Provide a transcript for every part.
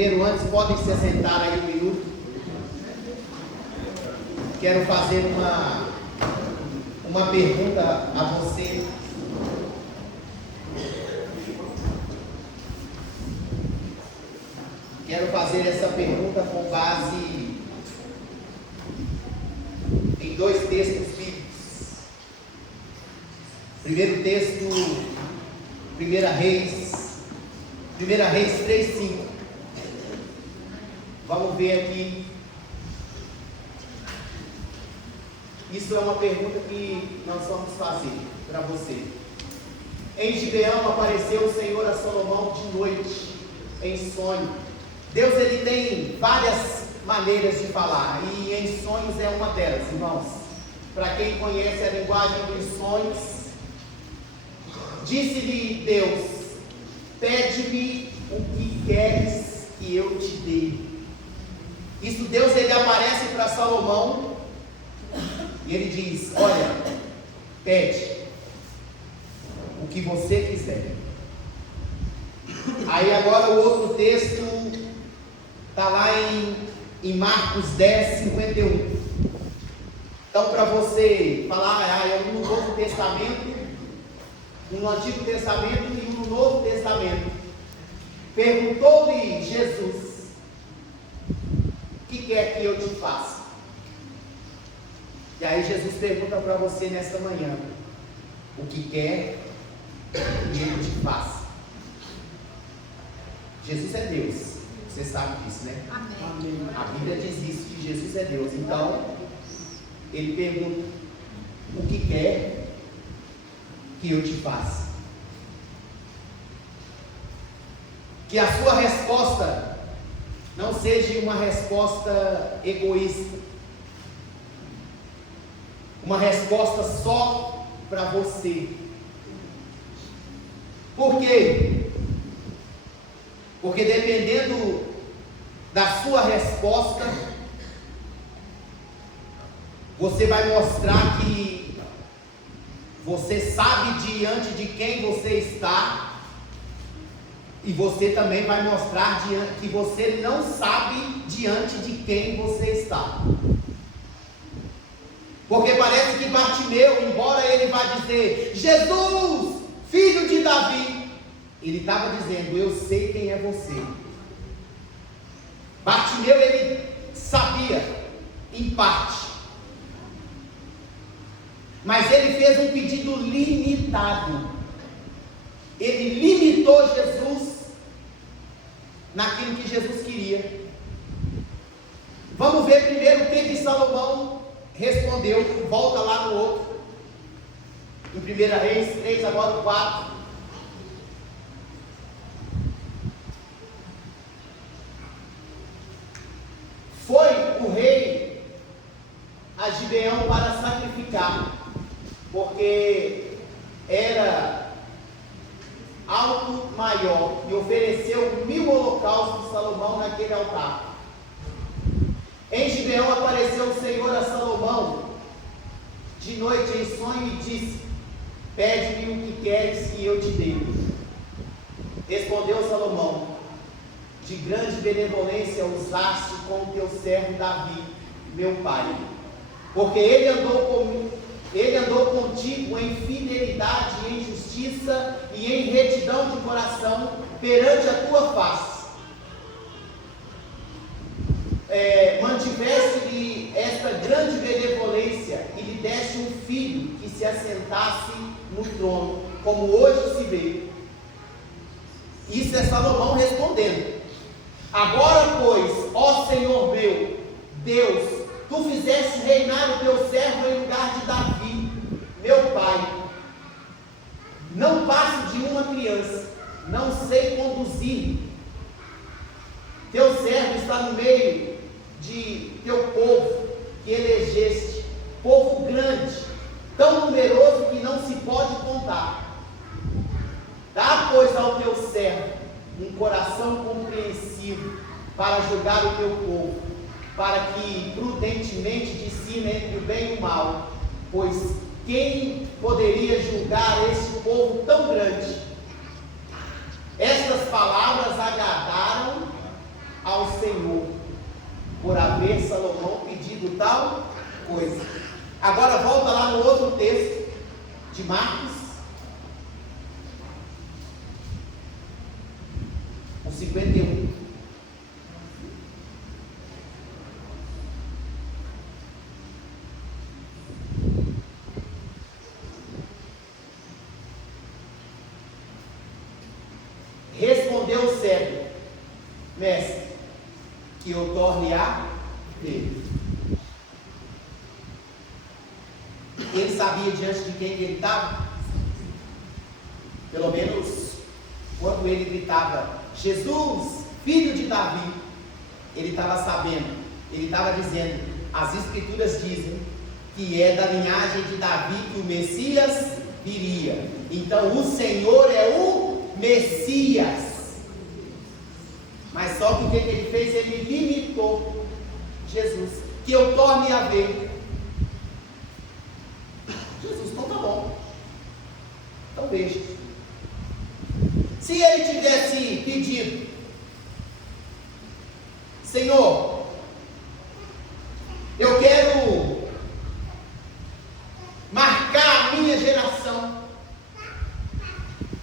Primeiro, antes, podem se assentar aí um minuto. Quero fazer uma pergunta a você. Quero fazer essa pergunta com base em dois textos bíblicos. Primeiro texto, 1 Reis 3:5. Vamos ver aqui. Isso é uma pergunta que nós vamos fazer para você. Em Gibeão apareceu o Senhor a Salomão de noite, em sonho. Deus, ele tem várias maneiras de falar, e em sonhos é uma delas, irmãos. Para quem conhece a linguagem dos sonhos, disse-lhe Deus: pede-me o que queres que eu te dê. Isso, Deus, ele aparece para Salomão e ele diz: olha, pede o que você quiser. Aí agora o outro texto está lá em Marcos 10:51. Então, para você falar, é um no Novo Testamento, um no Antigo Testamento e um no Novo Testamento. Perguntou-lhe Jesus: o que quer que eu te faça? E aí Jesus pergunta para você nesta manhã: o que quer que ele te faça? Jesus é Deus, você sabe disso, né? Amém. A Bíblia diz isso, que Jesus é Deus. Então, ele pergunta: o que quer que eu te faça? Que a sua resposta não seja uma resposta egoísta, uma resposta só para você. Por quê? Porque dependendo da sua resposta, você vai mostrar que você sabe diante de quem você está, e você também vai mostrar que você não sabe diante de quem você está. Porque parece que Bartimeu, embora ele vá dizer: Jesus, filho de Davi, ele estava dizendo: eu sei quem é você. Bartimeu, ele sabia em parte, mas ele fez um pedido limitado. Ele limitou Jesus naquilo que Jesus queria. Vamos ver primeiro o que Salomão respondeu. Volta lá no outro, em 1 Reis 3, agora 4. Foi o rei a Gibeão para sacrificar, porque era alto maior, e ofereceu 1000 holocaustos de Salomão naquele altar. Em Gibeão apareceu o Senhor a Salomão de noite em sonho e disse: pede-me o que queres que eu te dê. Respondeu Salomão: de grande benevolência usaste com teu servo Davi, meu pai, porque ele andou contigo em fidelidade, em justiça e em retidão de coração perante a tua face. Mantiveste-lhe esta grande benevolência e lhe deste um filho que se assentasse no trono, como hoje se vê. Isso é Salomão respondendo: agora, pois, ó Senhor meu Deus, tu fizeste reinar o teu servo em lugar de Davi, meu pai. Não passo de uma criança, não sei conduzir. Teu servo está no meio de teu povo que elegeste, povo grande, tão numeroso que não se pode contar. Dá, pois, ao teu servo um coração compreensivo para julgar o teu povo, para que prudentemente discina entre o bem e o mal, pois quem poderia julgar esse povo tão grande? Estas palavras agradaram coisa. Agora volta lá no outro texto de Marcos, o 51. Respondeu o cego: mestre, que eu torne a ver. Ele sabia diante de quem ele estava? Pelo menos quando ele gritava: Jesus, filho de Davi, ele estava sabendo, ele estava dizendo: as escrituras dizem que é da linhagem de Davi que o Messias viria. Então o Senhor é o Messias. Mas só que o que ele fez? Ele limitou Jesus. Que eu torne a ver. Jesus, então tá bom. Então veja. Se ele tivesse pedido: Senhor, eu quero marcar a minha geração.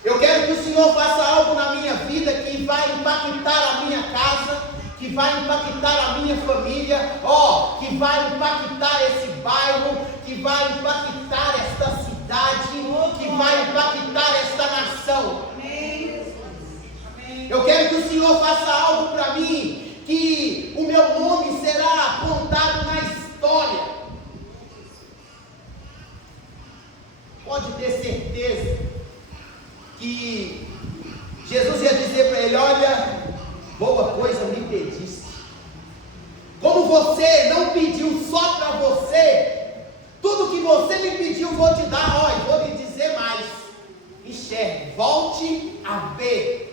Eu quero que o Senhor faça algo na minha vida que vai impactar a minha casa, que vai impactar a minha família, que vai impactar esse bairro, que vai impactar esta cidade, que vai impactar esta nação. Eu quero que o Senhor faça algo para mim, que o meu nome será apontado na história. Pode ter certeza que Jesus ia dizer para ele: olha, boa coisa me pediste. Como você não pediu só para você, tudo que você me pediu vou te dar. E vou lhe dizer mais: enxergue, volte a ver.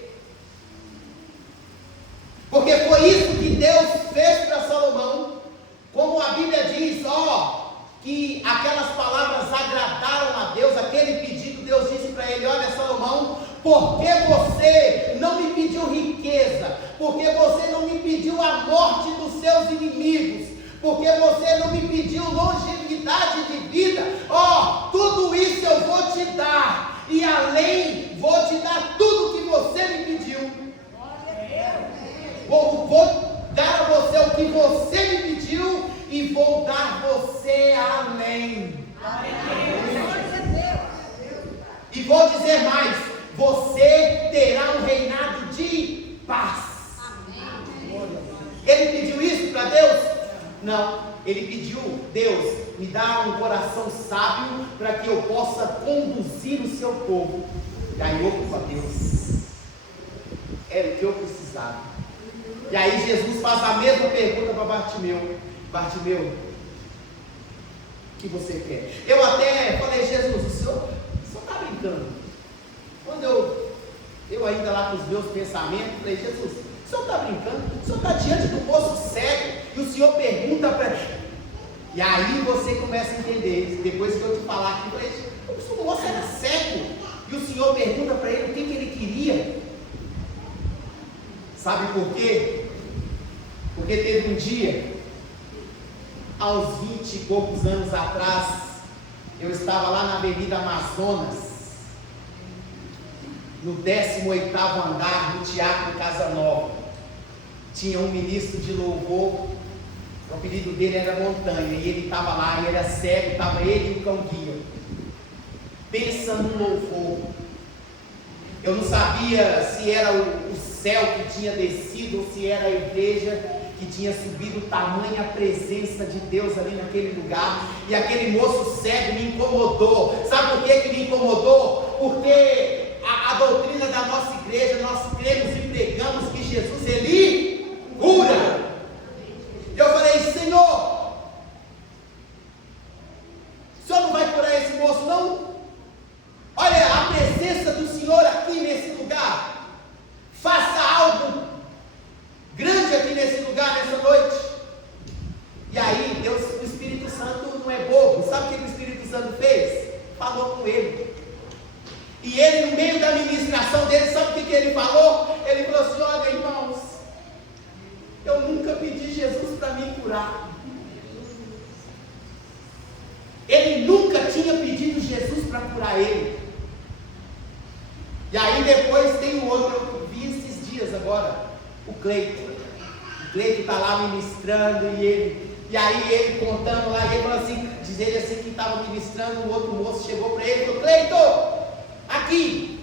Porque foi isso que Deus fez para Salomão. Como a Bíblia diz, que aquelas palavras agradaram a Deus, aquele pedido, Deus disse para ele: olha, Salomão, porque você não me pediu riqueza, porque você não me pediu a morte dos seus inimigos, porque você não me pediu longevidade de vida, tudo isso eu vou te dar, e além, vou te dar tudo que você me pediu. Vou dar a você o que você me pediu e vou dar você além. E vou dizer mais: você terá um reinado de paz. Ele pediu isso para Deus? Não. Ele pediu: Deus, me dá um coração sábio para que eu possa conduzir o seu povo. E aí, opa, Deus, era o que eu precisava. E aí Jesus faz a mesma pergunta para Bartimeu: Bartimeu, o que você quer? Eu até falei: Jesus, o senhor está brincando? Quando eu ainda lá com os meus pensamentos, falei: Jesus, o senhor está brincando? O senhor está diante do moço cego e o senhor pergunta para ele. E aí você começa a entender, depois que eu te falar aqui, falei: o moço era cego e o senhor pergunta para ele o que ele queria. Sabe por quê? Porque teve um dia, há uns 20 e poucos anos atrás, eu estava lá na Avenida Amazonas, no 18º andar do Teatro Casa Nova. Tinha um ministro de louvor, o apelido dele era Montanha, e ele estava lá, ele era cego, estava ele e o cão guia. Pensa no louvor. Eu não sabia se era o céu que tinha descido ou se era a igreja que tinha subido, tamanha presença de Deus ali naquele lugar. E aquele moço cego me incomodou. Sabe por que me incomodou? Porque a doutrina da nossa igreja, nós cremos e pregamos que Jesus, ele cura. Eu falei: Senhor, o Senhor não vai curar esse moço não? Olha a presença do Senhor aqui nesse lugar. Faça algo grande aqui nesse lugar, nessa noite. E aí, Deus, o Espírito Santo não é bobo. Sabe o que o Espírito Santo fez? Falou com ele. E ele, no meio da ministração dele, sabe o que ele falou? Ele falou assim: olha, irmãos, eu nunca pedi Jesus para me curar. curar ele. E aí depois tem o outro, eu vi esses dias agora, o Cleito. O Cleito está lá ministrando e aí ele contando lá, e ele falou assim, diz ele assim que estava ministrando, o outro moço chegou para ele e falou: Cleito, aqui,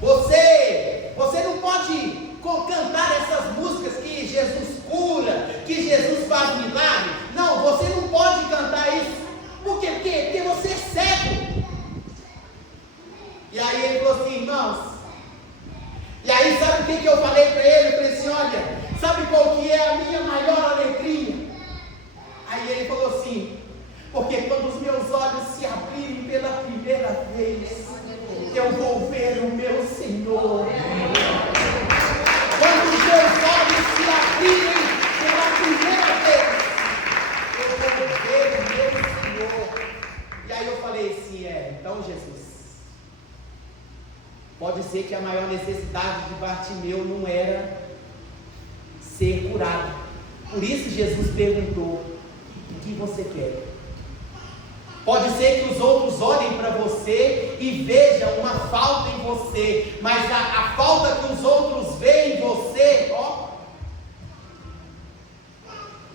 você não pode cantar essas músicas que Jesus cura, que Jesus faz milagre. Não, você não pode cantar isso. Por quê? Porque você é cego. E aí ele falou assim: irmãos, e aí sabe o que eu falei para ele? Eu falei assim: olha, sabe qual que é a minha maior alegria? Aí ele falou assim: porque quando os meus olhos se abrirem pela primeira vez, eu vou ver o meu Senhor. Quando os meus olhos se abrirem pela primeira vez, eu vou ver o meu Senhor. E aí eu falei assim: então Jesus, pode ser que a maior necessidade de Bartimeu não era ser curado. Por isso Jesus perguntou: o que você quer? Pode ser que os outros olhem para você e vejam uma falta em você, mas a falta que os outros veem em você,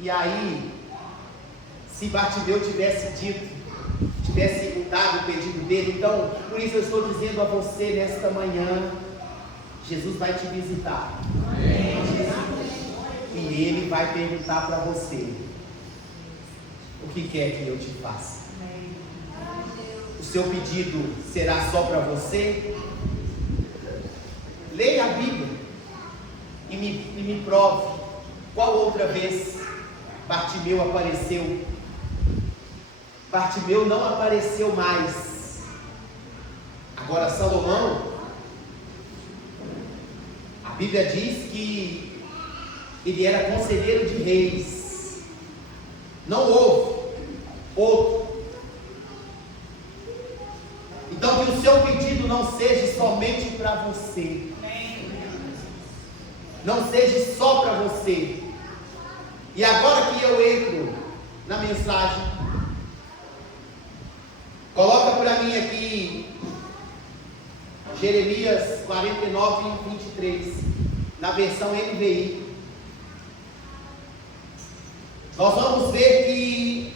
E aí, se Bartimeu tivesse mudado o pedido dele, então, por isso eu estou dizendo a você nesta manhã, Jesus vai te visitar. Amém. E Ele vai perguntar para você: o que quer que eu te faça? O seu pedido será só para você? Leia a Bíblia e me prove qual outra vez Bartimeu apareceu. Bartimeu não apareceu mais. Agora Salomão, a Bíblia diz que ele era conselheiro de reis. Não houve outro. Então que o seu pedido não seja somente para você. Não seja só para você. E agora que eu entro na mensagem, coloca para mim aqui Jeremias 49, 23, na versão NVI. Nós vamos ver que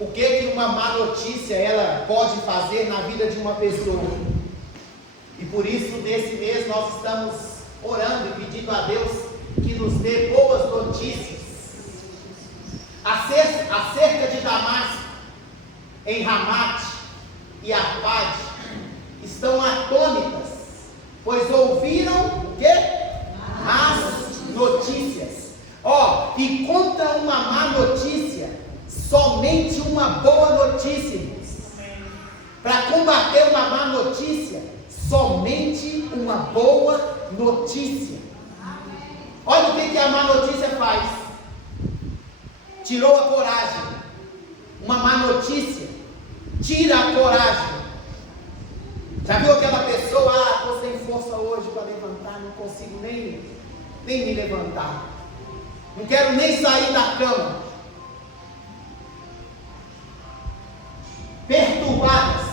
o que uma má notícia ela pode fazer na vida de uma pessoa. E por isso nesse mês nós estamos orando e pedindo a Deus que nos dê boas notícias acerca de Damasco, em Ramate e Arpade. Estão atônitas, pois ouviram o quê? Más notícias. E contra uma má notícia, somente uma boa notícia, irmãos. Para combater uma má notícia, somente uma boa notícia. Olha o que a má notícia faz. Tirou a coragem. Uma má notícia tira a coragem. Já viu aquela pessoa: estou sem força hoje para levantar, não consigo nem me levantar, não quero nem sair da cama. Perturbadas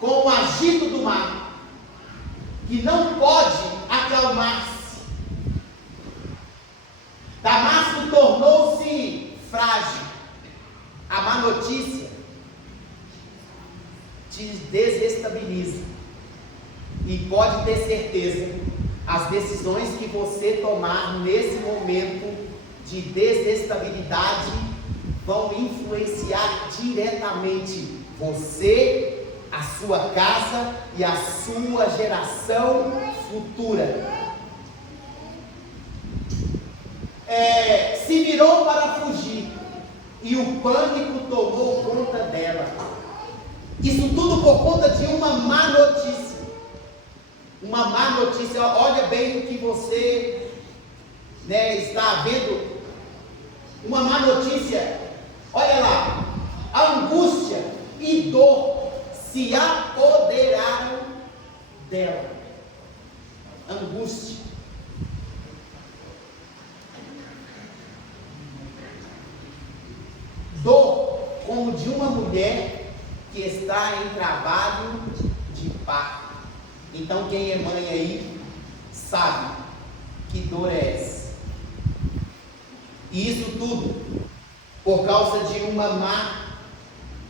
com o agito do mar, que não pode acalmar-se. Damasco tornou-se frágil. A má notícia te desestabiliza. E pode ter certeza, as decisões que você tomar nesse momento de desestabilidade vão influenciar diretamente você, a sua casa e a sua geração futura. Se virou para fugir e o pânico tomou conta dela. Isso tudo por conta de uma má notícia. Uma má notícia. Olha bem o que você está vendo. Uma má notícia. Olha lá. Angústia e dor se apoderaram dela. Angústia. Dor como de uma mulher que está em trabalho de parto. Então quem é mãe aí sabe que dor é essa. E isso tudo por causa de uma má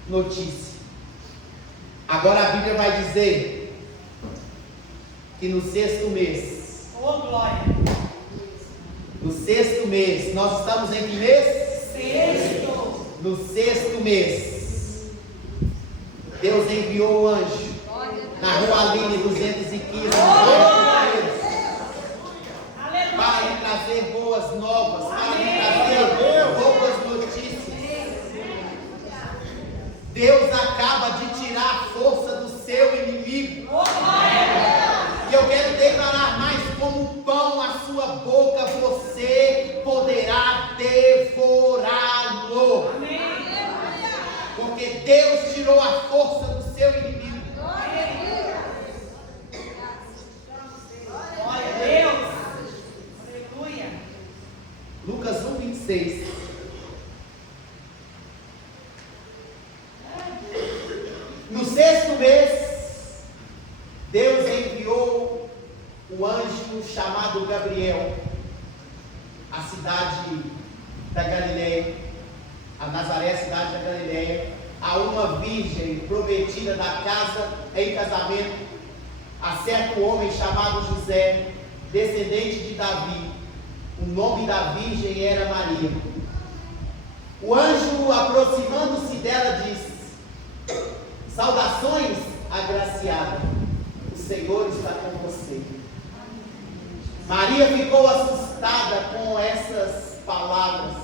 notícia. Agora a Bíblia vai dizer que no 6º mês, oh glória, no 6º mês, nós estamos em que mês? Sexto. No 6º mês, Deus enviou o anjo na Rua Aline 215, para lhe trazer boas novas, para lhe trazer boas notícias. Deus acaba de tirar a força do seu inimigo. E eu quero declarar mais: como pão à sua boca, você poderá devorá-lo. Porque Deus tirou a força do seu inimigo. Glória a Deus. Aleluia. Lucas 1:26. No 6º mês, Deus enviou o anjo chamado Gabriel à cidade da Galileia, a Nazaré, cidade da Galileia, a uma virgem prometida da casa em casamento a certo homem chamado José, descendente de Davi. O nome da virgem era Maria. O anjo, aproximando-se dela, disse: saudações, agraciada, o Senhor está com você. Maria ficou assustada com essas palavras,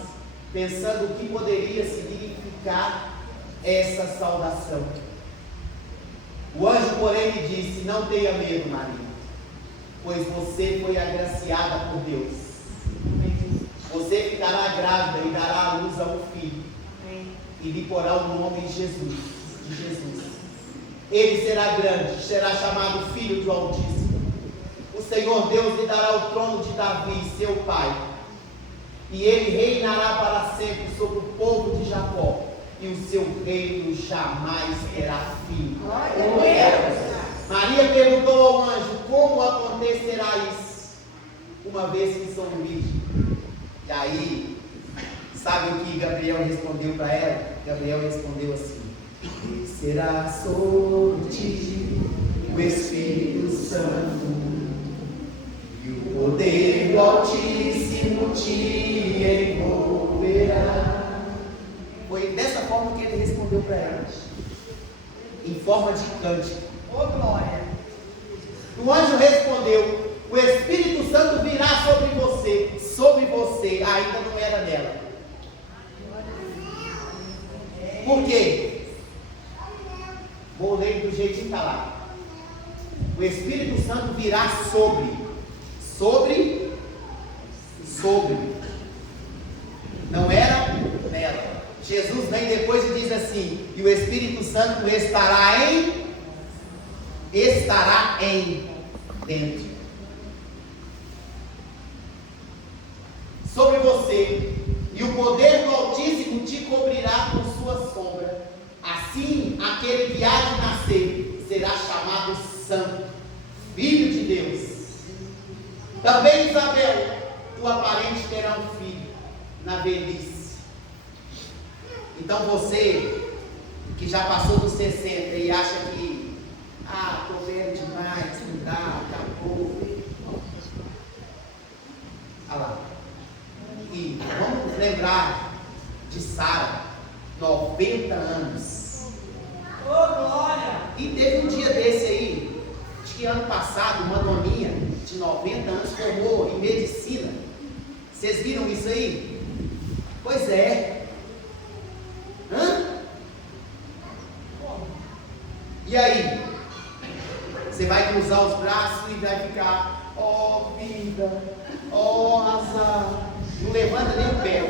pensando o que poderia significar essa saudação. O anjo, porém, lhe disse: não tenha medo, Maria, pois você foi agraciada por Deus. Você ficará grávida e dará à luz a um filho, e lhe porá o nome de Jesus. Ele será grande, será chamado Filho do Altíssimo. O Senhor Deus lhe dará o trono de Davi, seu pai, e ele reinará para sempre sobre o povo de Jacó, e o seu reino jamais terá fim. Maria perguntou ao anjo: como acontecerá isso, uma vez que sou virgem? E aí, sabe o que Gabriel respondeu para ela? Gabriel respondeu assim: será sobre ti o Espírito Santo, e o poder do Altíssimo te envolverá. Foi dessa forma que ele respondeu para ela, em forma de cântico. Oh glória. O anjo respondeu: o Espírito Santo virá sobre você, ainda não era nela. Por quê? Vou ler do jeito que está lá. O Espírito Santo virá sobre. Não era nela. Jesus vem depois e diz assim: e o Espírito Santo estará em dentro. Sobre você, e o poder do Altíssimo te cobrirá com sua sombra. Assim, aquele que há de nascer será chamado Santo, Filho de Deus. Também Isabel, tua parente, terá um filho na velhice. Então você, que já passou dos 60 e acha que estou velho demais, não dá, acabou. Olha lá. E vamos lembrar de Sara, 90 anos. Oh glória. E teve um dia desse aí, acho que ano passado, uma doninha de 90 anos formou em medicina. Vocês viram isso aí? Pois é. E aí? Você vai cruzar os braços e vai ficar: ó vida, ó azar. Não levanta nem o pé,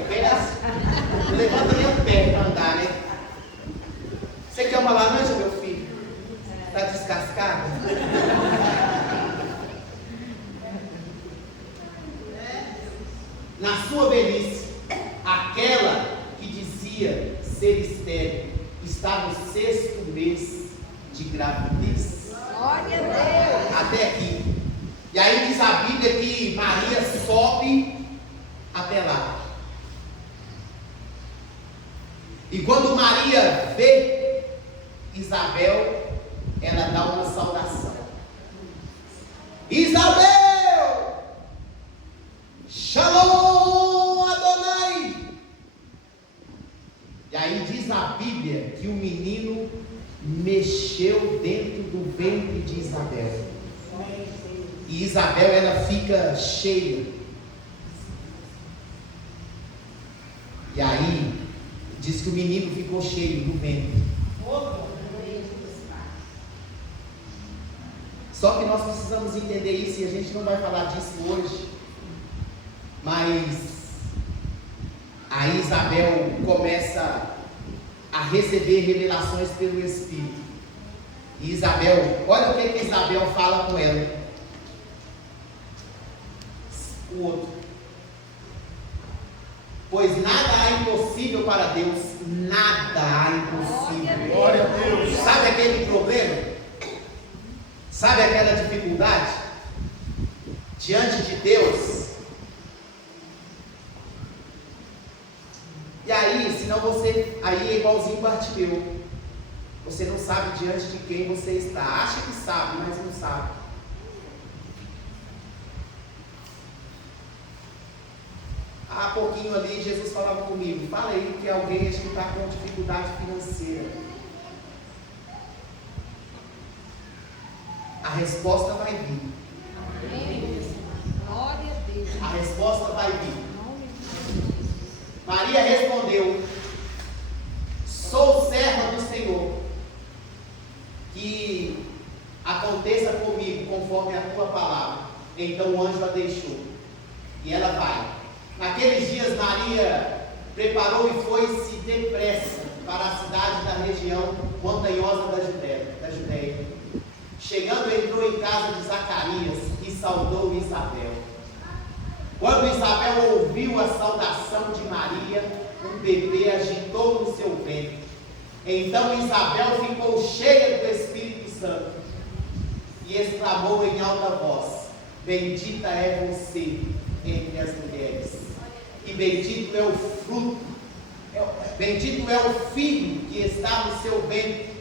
não levanta nem o pé para andar, né? Você quer uma laranja, meu filho? Está descascada? Na sua velhice, aquela que dizia ser estéril está no 6º mês de gravidez. Glória a Deus. Até aqui. E aí diz a Bíblia que Maria sobe até lá. E quando Maria vê Isabel, ela dá uma saudação. Isabel! Shalom Adonai! E aí diz a Bíblia que o menino mexeu dentro do ventre de Isabel. E Isabel, ela fica cheia. E aí diz que o menino ficou cheio no ventre. Só que nós precisamos entender isso, e a gente não vai falar disso hoje. Mas a Isabel começa a receber revelações pelo Espírito. E Isabel, olha o que Isabel fala com ela. O outro. Pois nada há impossível para Deus. Nada há impossível. Glória a Deus. Sabe aquele problema? Sabe aquela dificuldade? Diante de Deus. E aí, senão você, aí é igualzinho Bartimeu. Você não sabe diante de quem você está. Acha que sabe, mas não sabe. Há pouquinho ali, Jesus falava comigo. Fala aí que alguém acho que está com dificuldade financeira. A resposta vai vir. Glória a Deus. A resposta vai vir. Maria respondeu: sou serva do Senhor, que aconteça comigo conforme a tua palavra. Então o anjo a deixou, e ela vai. Naqueles dias Maria preparou e foi-se depressa para a cidade da região montanhosa da Judéia. Chegando, entrou em casa de Zacarias e saudou Isabel. Quando Isabel ouviu a saudação de Maria, um bebê agitou no seu ventre. Então Isabel ficou cheia do Espírito Santo e exclamou em alta voz: bendita é você entre as mulheres, e bendito é o fruto, bendito é o filho que está no seu ventre.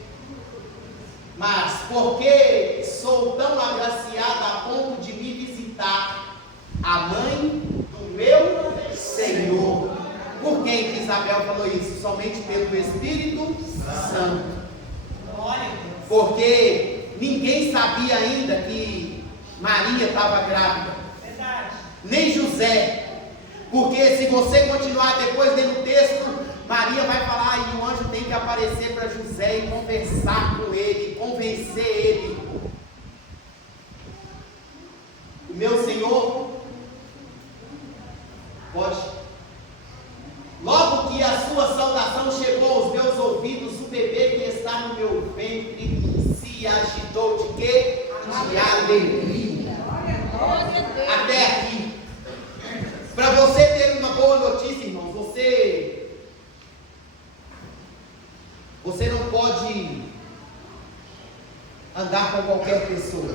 Mas porque sou tão agraciada a ponto de me visitar a mãe do meu Senhor? Por que Isabel falou isso? Somente pelo Espírito Santo. Porque ninguém sabia ainda que Maria estava grávida. Nem José. Porque se você continuar depois lendo o texto, Maria vai falar e o anjo tem que aparecer para José e conversar com ele, convencer ele. O meu Senhor pode. Logo que a sua saudação chegou aos meus ouvidos, o bebê que está no meu ventre se agitou de quê? De alegria. Até aqui. Para você ter uma boa notícia, irmão, você não pode andar com qualquer pessoa.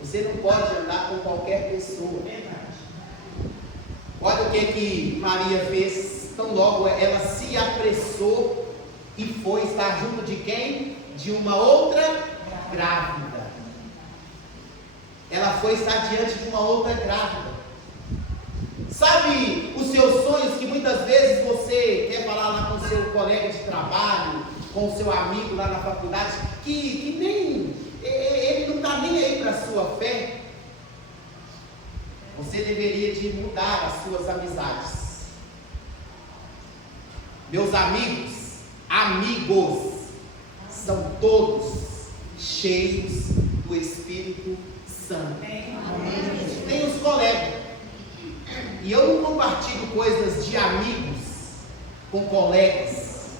Você não pode andar com qualquer pessoa. Olha o que Maria fez. Tão logo ela se apressou e foi estar junto de quem? De uma outra grávida. Ela foi estar diante de uma outra grávida. Sabe os seus sonhos que muitas vezes você quer falar lá com o seu colega de trabalho, com o seu amigo lá na faculdade, que nem ele não está nem aí para a sua fé? Você deveria de mudar as suas amizades. Meus amigos são todos cheios do Espírito Santo. Tem os colegas. E eu não compartilho coisas de amigos com colegas.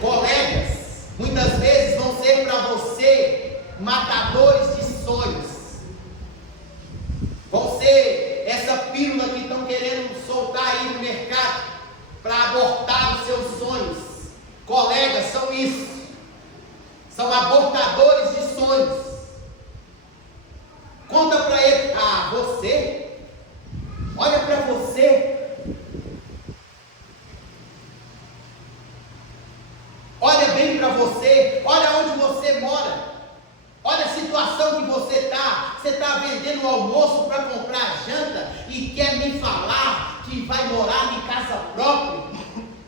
Colegas, muitas vezes, vão ser para você matadores de sonhos. Vão ser essa pílula que estão querendo soltar no almoço para comprar janta e quer me falar que vai morar em casa própria,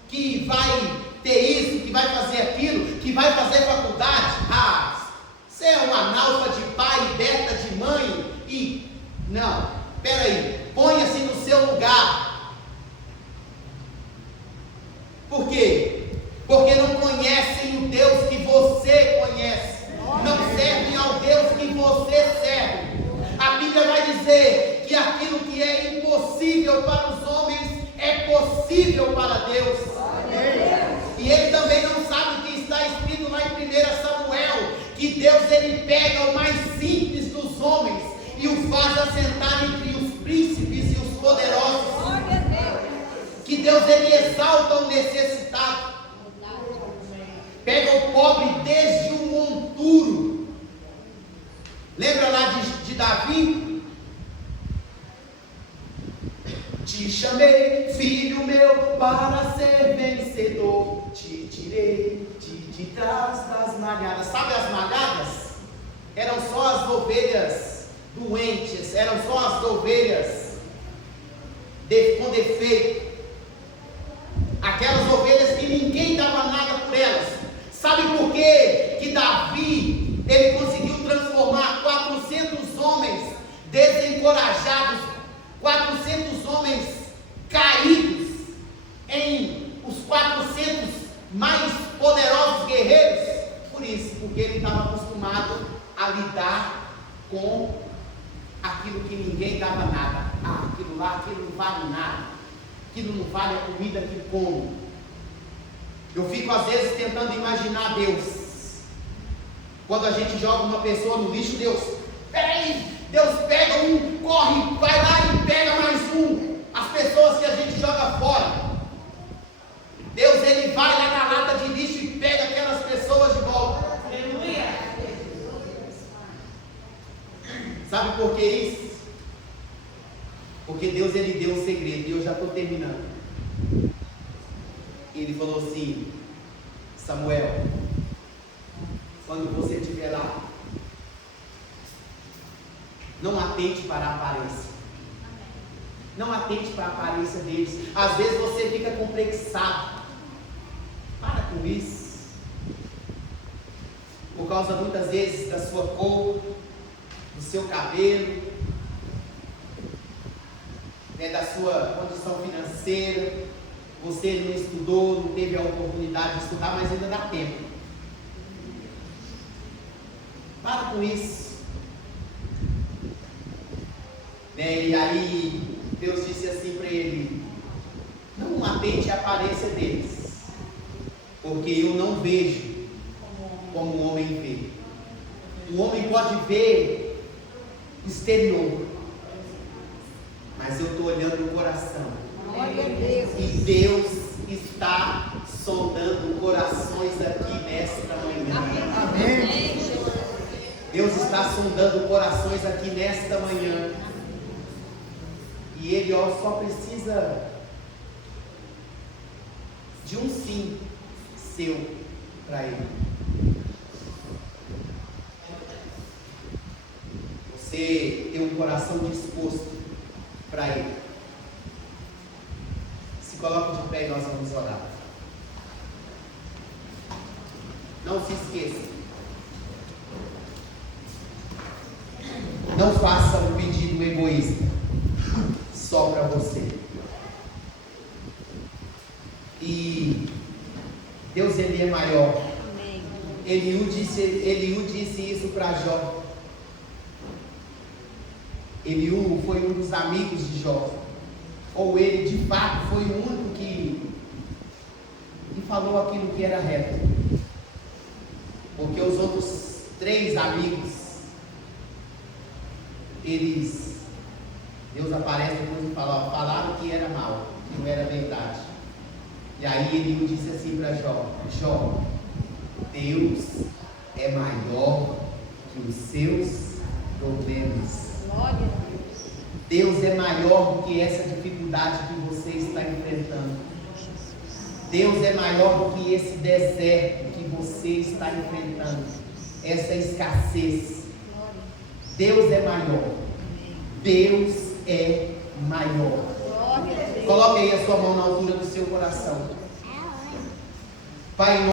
que vai ter isso, que vai fazer aquilo, que vai fazer faculdade. Ah, você é um analfa de pai, beta de mãe e... Não, peraí, ponha-se no seu lugar. Por quê? Porque não conhecem o Deus que você conhece, não servem ao Deus que você serve. A Bíblia vai dizer que aquilo que é impossível para os homens é possível para Deus. E ele também não sabe o que está escrito lá em 1 Samuel, que Deus ele pega o mais simples dos homens e o faz assentar entre os príncipes e os poderosos. Que Deus ele exalta o necessitado, pega o pobre desde o monturo. Lembra lá de Davi? Te chamei, filho meu, para ser vencedor. Te tirei de trás das malhadas. Sabe as malhadas? Eram só as ovelhas doentes, eram só as ovelhas com defeito. Aquelas ovelhas que ninguém dava nada por elas. Sabe por quê? Que Davi, ele conseguiu transformar 400 homens desencorajados, 400 homens caídos, em os 400 mais poderosos guerreiros. Por isso, porque ele estava acostumado a lidar com aquilo que ninguém dava nada. Ah, aquilo lá, aquilo não vale nada. Aquilo não vale a comida que como. Eu fico às vezes tentando imaginar Deus. Quando a gente joga uma pessoa no lixo, Deus, peraí, Deus pega um, corre, vai lá e pega mais um. As pessoas que a gente joga fora, Deus ele vai lá na lata de lixo e pega aquelas pessoas de volta. Aleluia. Sabe por que isso? Porque Deus ele deu um segredo, e eu já estou terminando. Ele falou assim: Samuel, quando você estiver lá, não atente para a aparência. Não atente para a aparência deles. Às vezes você fica complexado. Para com isso. Por causa muitas vezes da sua cor, do seu cabelo, da sua condição financeira. Você não estudou, não teve a oportunidade de estudar, mas ainda dá tempo. Para com isso. E aí Deus disse assim para ele: não atente à aparência deles, porque eu não vejo como o homem vê. O homem pode ver o exterior, mas eu estou olhando o coração. E Deus está sondando corações aqui nesta manhã. Amém. Deus está sondando corações aqui nesta manhã. E Ele só precisa de um sim seu para Ele. Você tem um coração disposto para Ele. Se coloque de pé e nós vamos orar. Não se esqueça. Não faça um pedido egoísta só para você. E Deus ele é maior. Eliú disse isso para Jó. Eliú foi um dos amigos de Jó. Ou ele de fato foi o único que falou aquilo que era reto. Porque os outros 3 amigos, Deus aparece depois e fala: falaram que era mal, que não era verdade. E aí ele disse assim para Jó: Jó, Deus é maior que os seus problemas. Glória a Deus. Deus é maior do que essa dificuldade que você está enfrentando. Deus é maior do que esse deserto que você está enfrentando, essa escassez. Deus é maior. Deus é maior. Glória a Deus. Coloque aí a sua mão na altura do seu coração. Pai, em